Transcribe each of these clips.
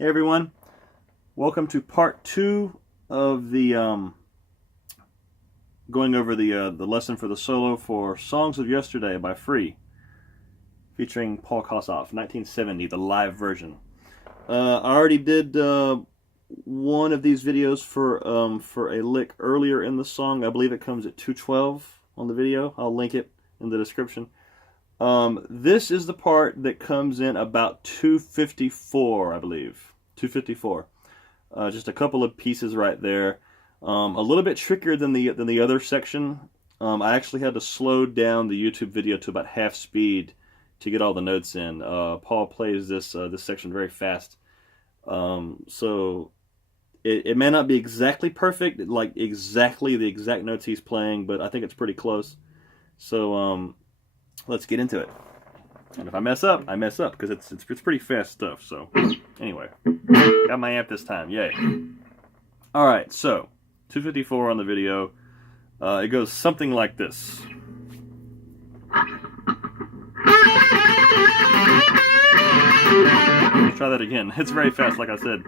Hey everyone, welcome to part 2 of the going over the lesson for the solo for Songs of Yesterday by Free, featuring Paul Kossof, 1970, the live version. I already did one of these videos for a lick earlier in the song. I believe it comes at 2:12 on the video. I'll link it in the description. This is the part that comes in about 2:54, I believe. 2:54. Just a couple of pieces right there. A little bit trickier than the other section. I actually had to slow down the YouTube video to about half speed to get all the notes in. Paul plays this section very fast, so it may not be exactly perfect, like exactly the exact notes he's playing, but I think it's pretty close. So let's get into it. And if I mess up, I mess up, because it's pretty fast stuff. So anyway, got my amp this time, yay. Alright, so 2:54 on the video. It goes something like this. Let's try that again. It's very fast, like I said.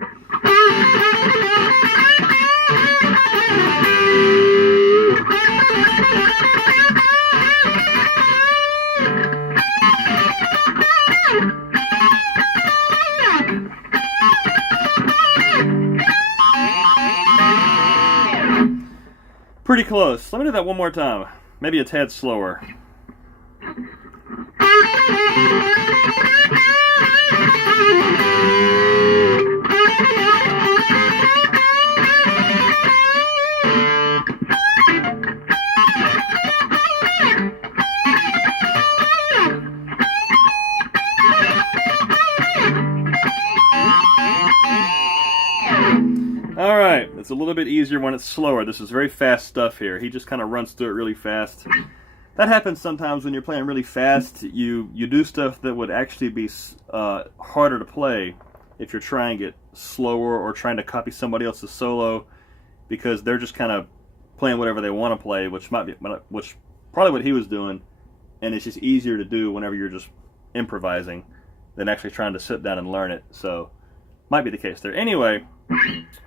Pretty close. Let me do that one more time. Maybe a tad slower. Alright, it's a little bit easier when it's slower. This is very fast stuff here. He just kind of runs through it really fast. That happens sometimes when you're playing really fast. You do stuff that would actually be harder to play if you're trying it slower or trying to copy somebody else's solo, because they're just kind of playing whatever they want to play, which probably what he was doing, and it's just easier to do whenever you're just improvising than actually trying to sit down and learn it. So might be the case there. Anyway,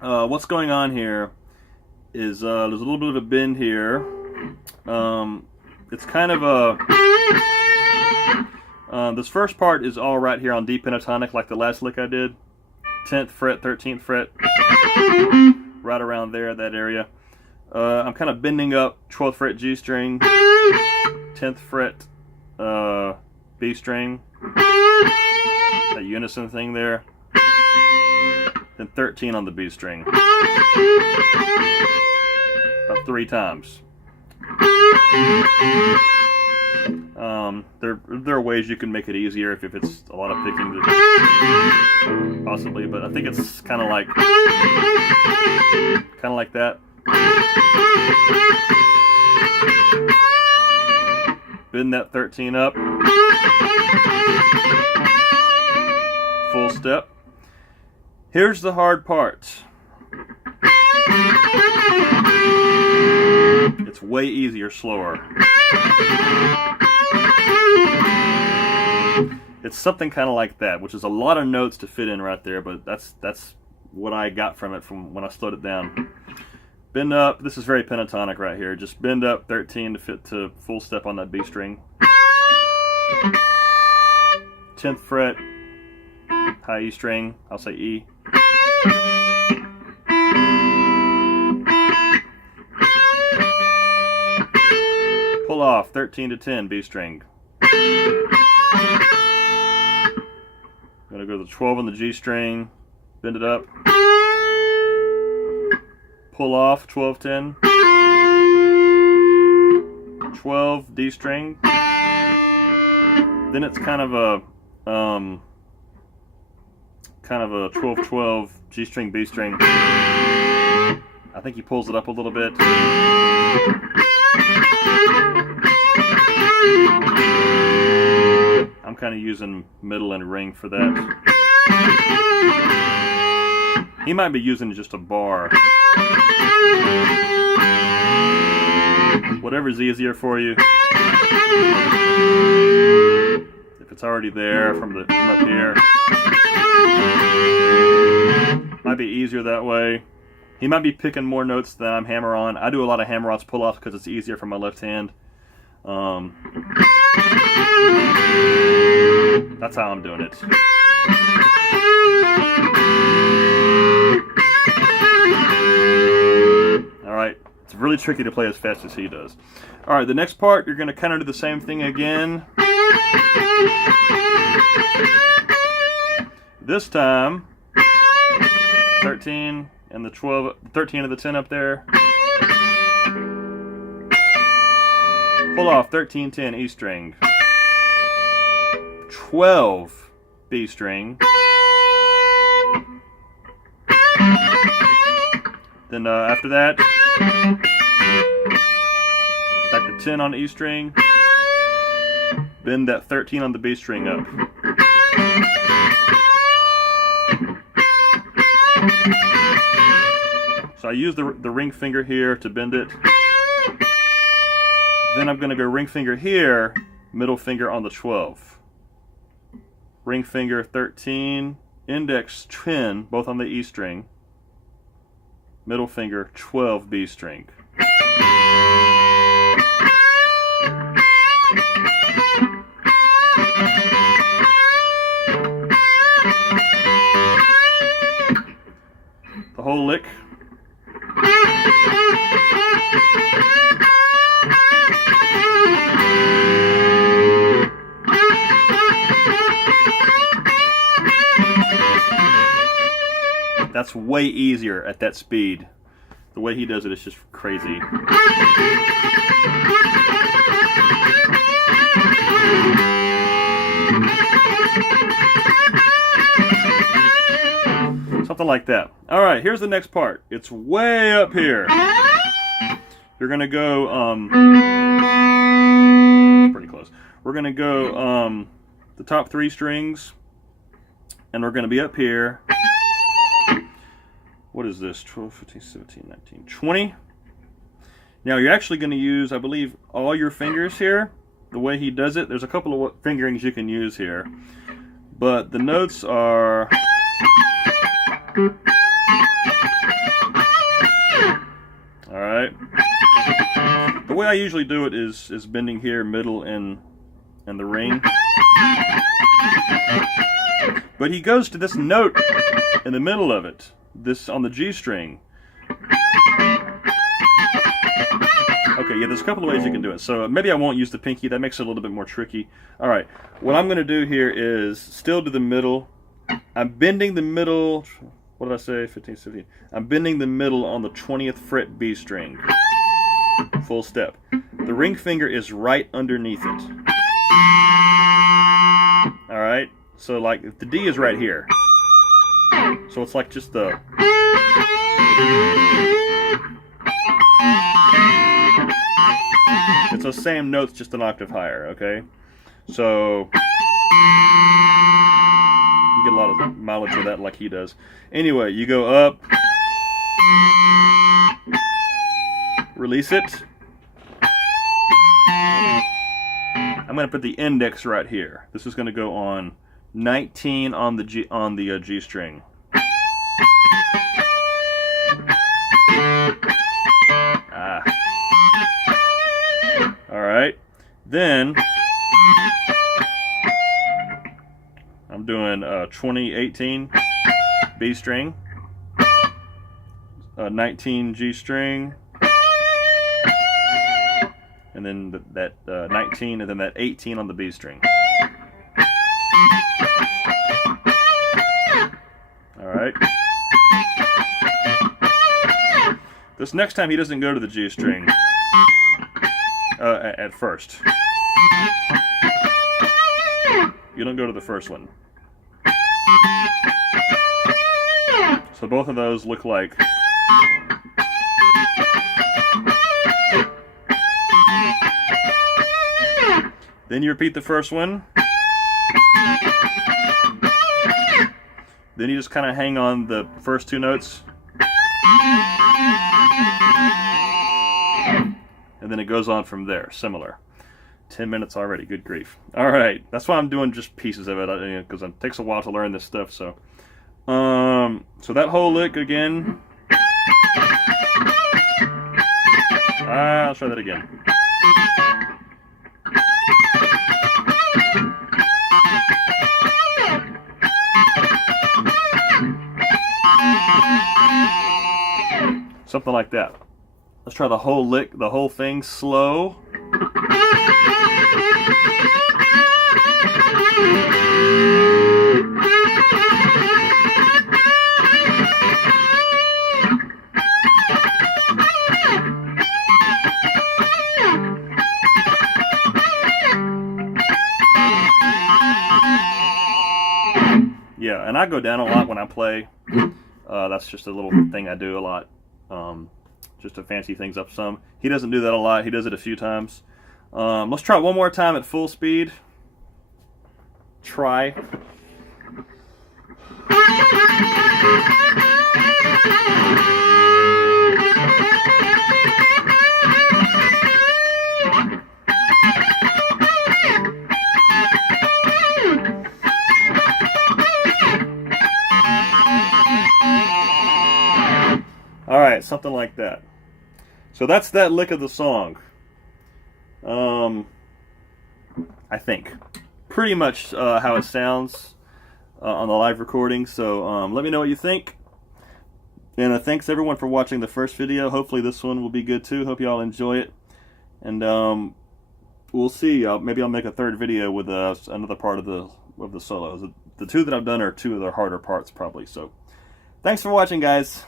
what's going on here is there's a little bit of a bend here. It's kind of a... this first part is all right here on D pentatonic, like the last lick I did. 10th fret, 13th fret, right around there, that area. I'm kind of bending up 12th fret G string, 10th fret B string, that unison thing there. Then 13 on the B string. About 3 times. There are ways you can make it easier if it's a lot of picking, possibly, but I think it's kind of like that. Bend that 13 up. Full step. Here's the hard part. It's way easier slower. It's something kind of like that, which is a lot of notes to fit in right there, but that's what I got from it from when I slowed it down. Bend up. This is very pentatonic right here. Just bend up 13 to fit to full step on that B string. 10th fret, high E string. I'll say E. Pull off 13 to 10 B string. Gonna go to the 12 on the G string, bend it up, pull off 12 10, 12 D string. Then it's kind of a 12 12 G string B string. I think he pulls it up a little bit. I'm kind of using middle and ring for that. He might be using just a bar. Whatever's easier for you. If it's already there from up here. Might be easier that way. He might be picking more notes than I'm hammer on. I do a lot of hammer-ons pull-offs because it's easier for my left hand. That's how I'm doing it. Alright, it's really tricky to play as fast as he does. Alright, the next part, you're going to kind of do the same thing again. This time, 13 and the 12, 13 of the 10 up there. Pull off 13, 10 E string. 12 B string. Then after that, back to 10 on the E string. Bend that 13 on the B string up. So I use the ring finger here to bend it. Then I'm going to go ring finger here, middle finger on the 12. Ring finger 13, index 10, both on the E string. Middle finger 12 B string. The whole lick. That's way easier at that speed. The way he does it is just crazy. Something like that. Alright, here's the next part. It's way up here. You're going to go, it's pretty close. We're going to go the top 3 strings, and we're going to be up here. What is this? 12, 15, 17, 19, 20. Now you're actually going to use, I believe, all your fingers here. The way he does it, there's a couple of fingerings you can use here. But the notes are... Alright. The way I usually do it is bending here, middle, and the ring. But he goes to this note in the middle of it. This on the G string. Okay, yeah, there's a couple of ways you can do it. So maybe I won't use the pinky. That makes it a little bit more tricky. All right, what I'm going to do here is still do the middle. I'm bending the middle. What did I say? 15, 17. I'm bending the middle on the 20th fret B string. Full step. The ring finger is right underneath it. All right, so like the D is right here. So it's like just the... It's the same notes, just an octave higher, okay? So... You get a lot of mileage with that like he does. Anyway, you go up. Release it. I'm going to put the index right here. This is going to go on 19 on the G string. Alright, then I'm doing 20, 18 B string, 19 G string, and then that 19 and then that 18 on the B string. Alright. This next time he doesn't go to the G string at first. You don't go to the first one. So both of those look like then you repeat the first one. Then you just kind of hang on the first 2 notes. And then it goes on from there, similar. 10 minutes already, good grief. Alright, that's why I'm doing just pieces of it, because it takes a while to learn this stuff, so So that whole lick again. I'll try that again. Something like that. Let's try the whole lick, the whole thing slow. Yeah, and I go down a lot when I play. That's just a little thing I do a lot, just to fancy things up some. He doesn't do that a lot. He does it a few times. Let's try it one more time at full speed. Try. Alright, something like that. So that's that lick of the song. I think. Pretty much how it sounds on the live recording. So let me know what you think. And thanks everyone for watching the first video. Hopefully this one will be good too. Hope you all enjoy it. And we'll see. Maybe I'll make a third video with another part of the solos. The two that I've done are two of the harder parts probably. So thanks for watching, guys.